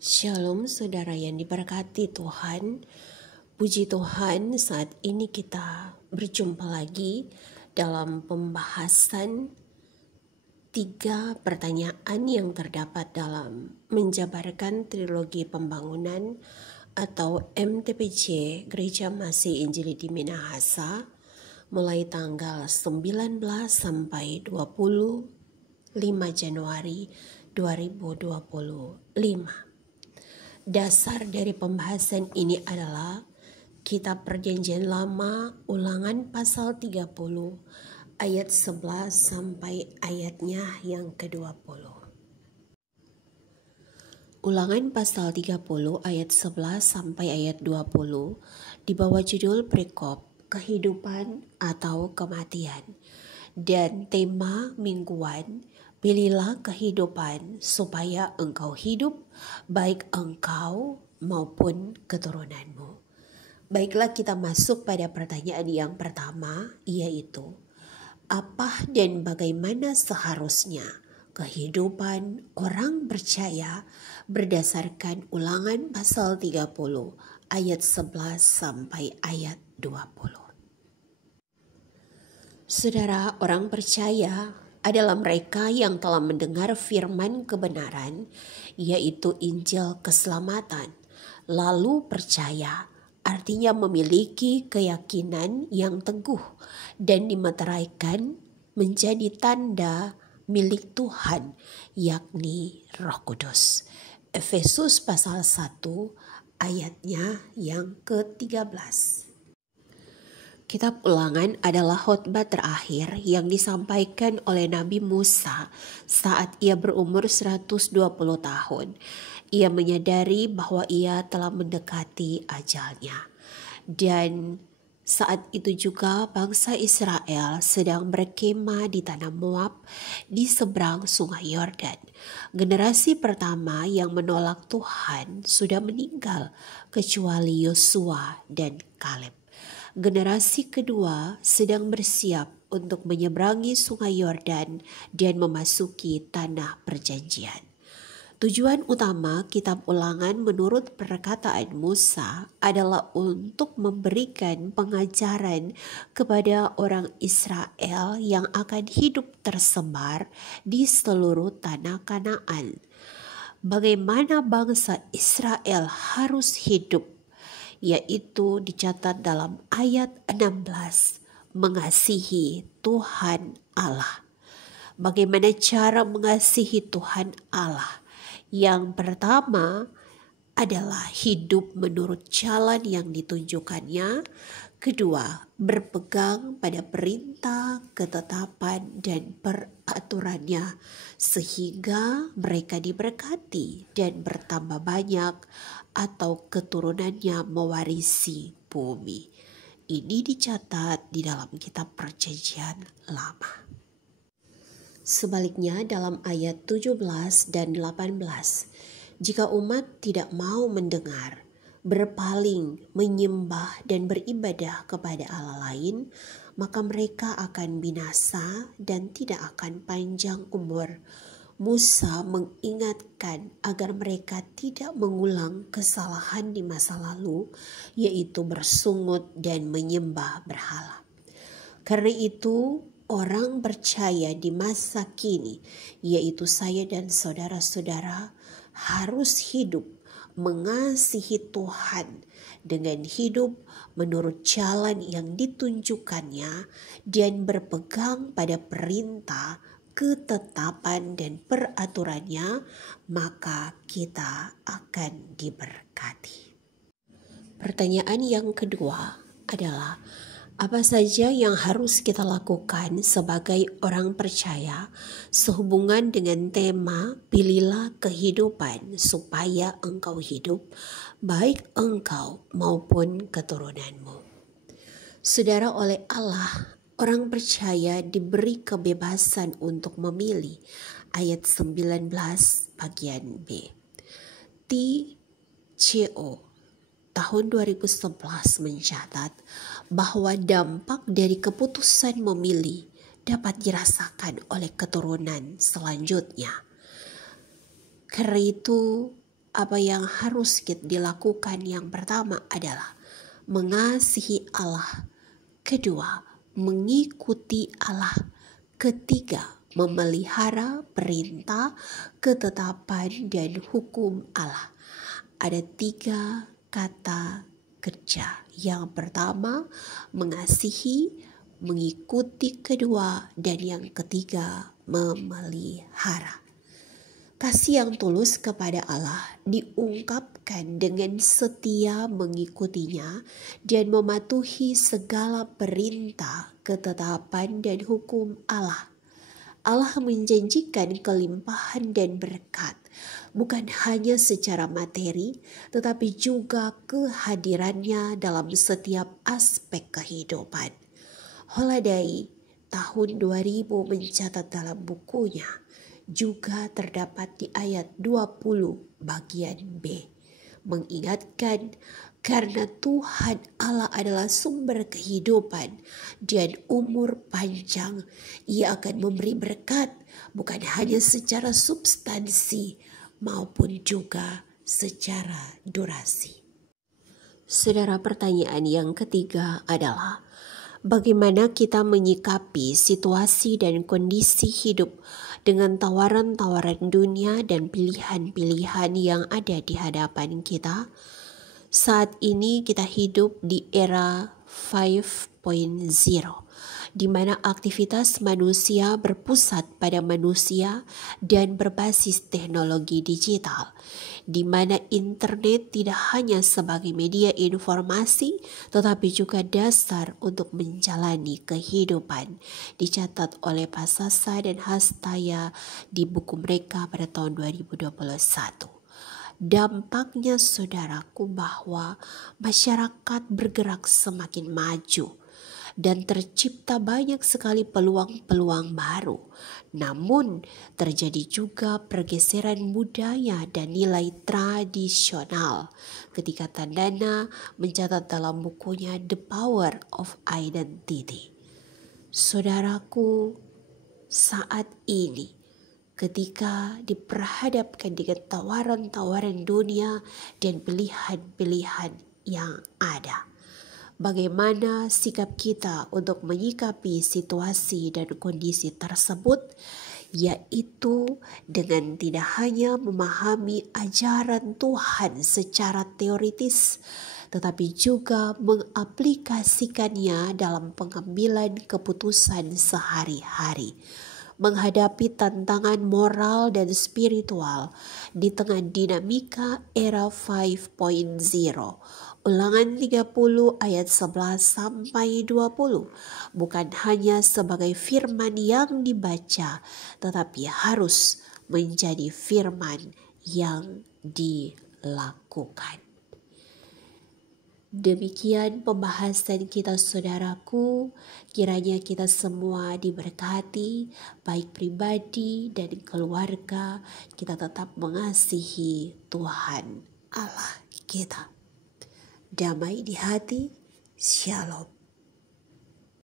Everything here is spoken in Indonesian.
Shalom saudara yang diberkati Tuhan. Puji Tuhan, saat ini kita berjumpa lagi dalam pembahasan 3 pertanyaan yang terdapat dalam menjabarkan trilogi pembangunan atau MTPJ Gereja Masih Injili di Minahasa mulai tanggal 19 sampai 25 Januari 2025. Dasar dari pembahasan ini adalah Kitab Perjanjian Lama Ulangan pasal 30 ayat 11 sampai ayatnya yang ke-20. Ulangan pasal 30 ayat 11 sampai ayat 20 di bawah judul perikop kehidupan atau kematian, dan tema mingguan pilihlah kehidupan supaya engkau hidup, baik engkau maupun keturunanmu. Baiklah, kita masuk pada pertanyaan yang pertama, yaitu apa dan bagaimana seharusnya kehidupan orang percaya berdasarkan Ulangan pasal 30 ayat 11 sampai ayat 20. Saudara, orang percaya adalah mereka yang telah mendengar firman kebenaran, yaitu Injil keselamatan, lalu percaya, artinya memiliki keyakinan yang teguh dan dimeteraikan menjadi tanda milik Tuhan, yakni Roh Kudus. Efesus pasal 1 ayatnya yang ke-13. Kitab Ulangan adalah khotbah terakhir yang disampaikan oleh Nabi Musa saat ia berumur 120 tahun. Ia menyadari bahwa ia telah mendekati ajalnya. Dan saat itu juga bangsa Israel sedang berkemah di tanah Moab di seberang sungai Yordan. Generasi pertama yang menolak Tuhan sudah meninggal kecuali Yosua dan Kaleb. Generasi kedua sedang bersiap untuk menyeberangi sungai Yordan dan memasuki tanah perjanjian. Tujuan utama kitab Ulangan menurut perkataan Musa adalah untuk memberikan pengajaran kepada orang Israel yang akan hidup tersebar di seluruh tanah Kanaan. Bagaimana bangsa Israel harus hidup, yaitu dicatat dalam ayat 16, mengasihi Tuhan Allah. Bagaimana cara mengasihi Tuhan Allah? Yang pertama adalah hidup menurut jalan yang ditunjukkannya. Kedua, berpegang pada perintah, ketetapan, dan peraturannya sehingga mereka diberkati dan bertambah banyak atau keturunannya mewarisi bumi. Ini dicatat di dalam kitab Perjanjian Lama. Sebaliknya dalam ayat 17 dan 18, jika umat tidak mau mendengar, berpaling, menyembah dan beribadah kepada Allah lain, maka mereka akan binasa dan tidak akan panjang umur. Musa mengingatkan agar mereka tidak mengulang kesalahan di masa lalu, yaitu bersungut dan menyembah berhala. Karena itu, orang percaya di masa kini, yaitu saya dan saudara-saudara, harus hidup mengasihi Tuhan dengan hidup menurut jalan yang ditunjukkannya dan berpegang pada perintah, ketetapan dan peraturannya, maka kita akan diberkati. Pertanyaan yang kedua adalah, apa saja yang harus kita lakukan sebagai orang percaya sehubungan dengan tema pilihlah kehidupan supaya engkau hidup, baik engkau maupun keturunanmu. Saudara, oleh Allah, orang percaya diberi kebebasan untuk memilih. Ayat 19 bagian B. TCO tahun 2011 mencatat bahwa dampak dari keputusan memilih dapat dirasakan oleh keturunan selanjutnya. Karena itu apa yang harus kita dilakukan? Yang pertama adalah mengasihi Allah. Kedua, mengikuti Allah. Ketiga, memelihara perintah, ketetapan, dan hukum Allah. Ada 3 kata kerja. Yang pertama, mengasihi, mengikuti kedua, dan yang ketiga, memelihara. Kasih yang tulus kepada Allah diungkapkan dengan setia mengikutinya dan mematuhi segala perintah, ketetapan, dan hukum Allah. Allah menjanjikan kelimpahan dan berkat, bukan hanya secara materi, tetapi juga kehadirannya dalam setiap aspek kehidupan. Holiday tahun 2000 mencatat dalam bukunya, juga terdapat di ayat 20 bagian B, mengingatkan karena Tuhan Allah adalah sumber kehidupan dan umur panjang, Ia akan memberi berkat bukan hanya secara substansi maupun juga secara durasi. Saudara, pertanyaan yang ketiga adalah bagaimana kita menyikapi situasi dan kondisi hidup dengan tawaran-tawaran dunia dan pilihan-pilihan yang ada di hadapan kita? Saat ini kita hidup di era 5.0, di mana aktivitas manusia berpusat pada manusia dan berbasis teknologi digital, di mana internet tidak hanya sebagai media informasi, tetapi juga dasar untuk menjalani kehidupan, dicatat oleh Pasasa dan Hastaya di buku mereka pada tahun 2021. Dampaknya, saudaraku, bahwa masyarakat bergerak semakin maju dan tercipta banyak sekali peluang-peluang baru. Namun terjadi juga pergeseran budaya dan nilai tradisional ketika Tandana mencatat dalam bukunya The Power of Identity. Saudaraku, saat ini ketika diperhadapkan dengan tawaran-tawaran dunia dan pilihan-pilihan yang ada, bagaimana sikap kita untuk menyikapi situasi dan kondisi tersebut, yaitu dengan tidak hanya memahami ajaran Tuhan secara teoritis, tetapi juga mengaplikasikannya dalam pengambilan keputusan sehari-hari, menghadapi tantangan moral dan spiritual di tengah dinamika era 5.0. Ulangan 30 ayat 11 sampai 20 bukan hanya sebagai firman yang dibaca, tetapi harus menjadi firman yang dilakukan. Demikian pembahasan kita, saudaraku. Kiranya kita semua diberkati, baik pribadi dan keluarga. Kita tetap mengasihi Tuhan Allah kita. Damai di hati, shalom.